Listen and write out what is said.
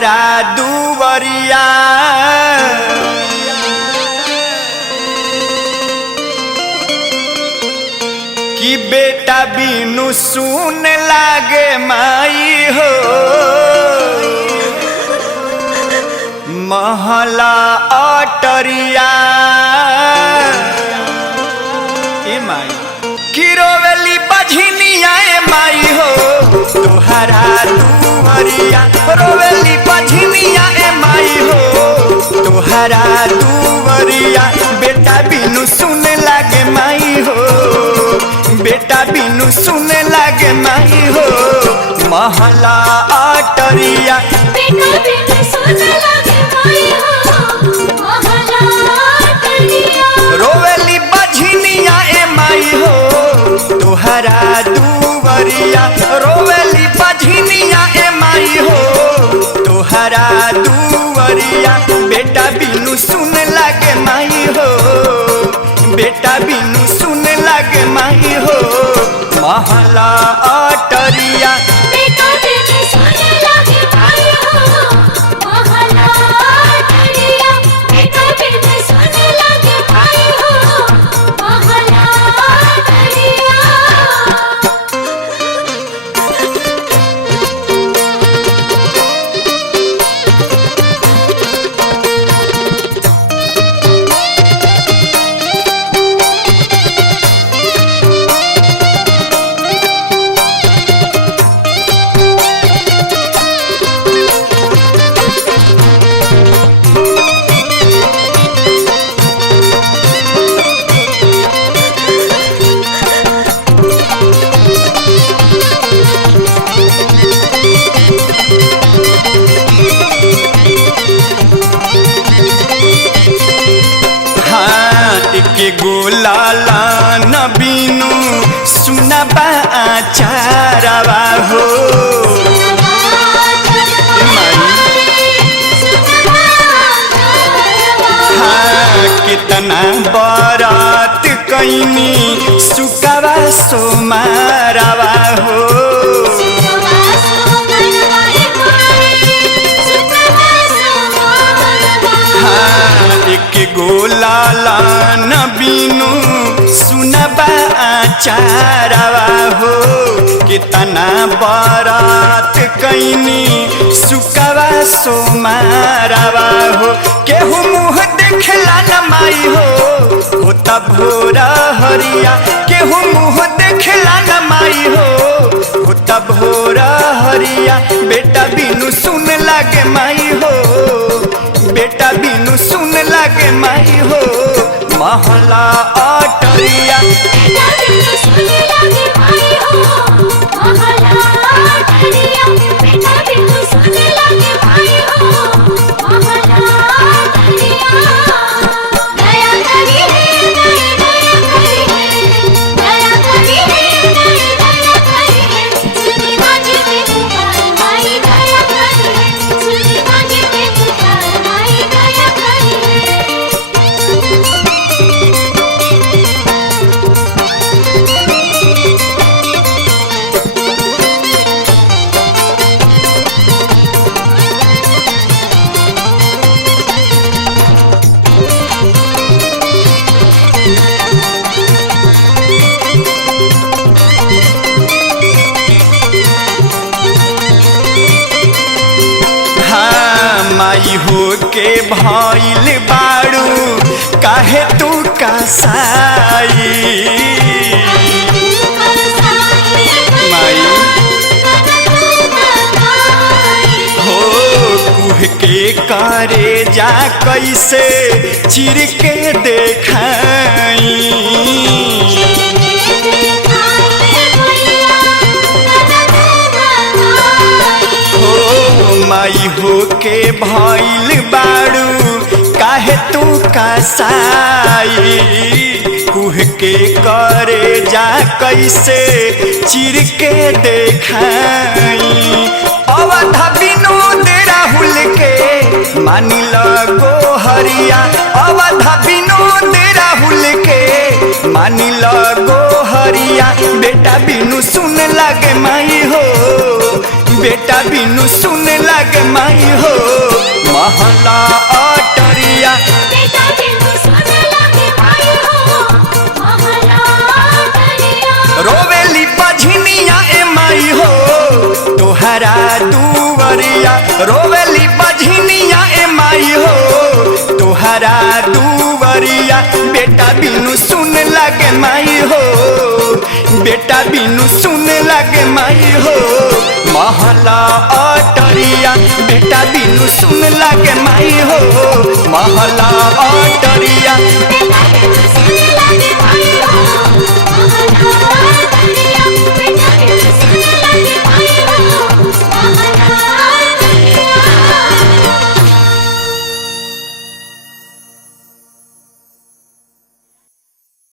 तुहरा दुवरिया कि बेटा बिनु सुन लागे माई हो महला अटरिया ए माई कि रोवेली बझनिया ए माई हो तुहरा दुवरिया रोवेली बझनिया ए माई हो तुहरा दुवरिया बेटा बिनु सुन लागे माई हो बेटा बिनु सुन लागे माई हो महला अटरिया बेटा बिनु सुन लागे माई हो महला अटरिया रोवेली बझनिया ए माई हो तुहरा दुवरिया रोवेली बझनिया ए माई हो तुहरा दुवरिया बेटा बिनु सुन लागे माई हो बेटा बिनु सुन लागे माई हो महला अटरिया बेटा बिनु सुन लागे माई हो महला अटरिया बेटा बिनु सुन लागे माई हो महला अटरिया के गोलाला न बिनु सुनबा आचारवा हो हाँ कितना बरात कैनी सुकवा सोमारवा हो एक गोलाला न बिनु सुनबा आचारवा हो कितना बरात कैनी सुकवा सोमारवा हो केहू मुँह देखला न माई हो तब भोरा हरिया केहू मुँह देखला न माई हो तब भोरा हरिया बेटा बिनु सुन लागे माई हो बेटा बिनु सुन लागे माई हो महला अटरिया बेटा बिनु सुन लागे माई हो महला अटरिया बेटा बिनु सुन लागे माई हो महला अटरिया दया करी है दया करी है दया करी है दया करी है सुनी बाजी में पुकार माई दया करी है सुनी बाजी में पुकार माई दया करी है हाँ माई हो के भइल बाड़ू काहे तू कसाई माई हो कुह के करे जा कैसे चिर के देखाई माई हो के भइल बाड़ू काहे तू कसाई कुह के करे जा कैसे चिर के देखाई अवध विनोद राहुल के मानी लगो हरिया अवध विनोद राहुल के मानी लगो हरिया बेटा बिनु सुन लागे माई हो बेटा बिनु सुन लगे माई हो महला अटरिया बेटा बिनु सुन लगे माई हो महला अटरिया रोवेली बझनिया ए माई हो तोहरा दुवरिया रोवेली बझनिया ए माई हो तोहरा दुवरिया बेटा बिनु सुन लगे माई हो बेटा बिनु सुन लगे माई हो महला अटरिया बेटा बिनु सुन लगे माई हो महला अटरिया बेटा बिनु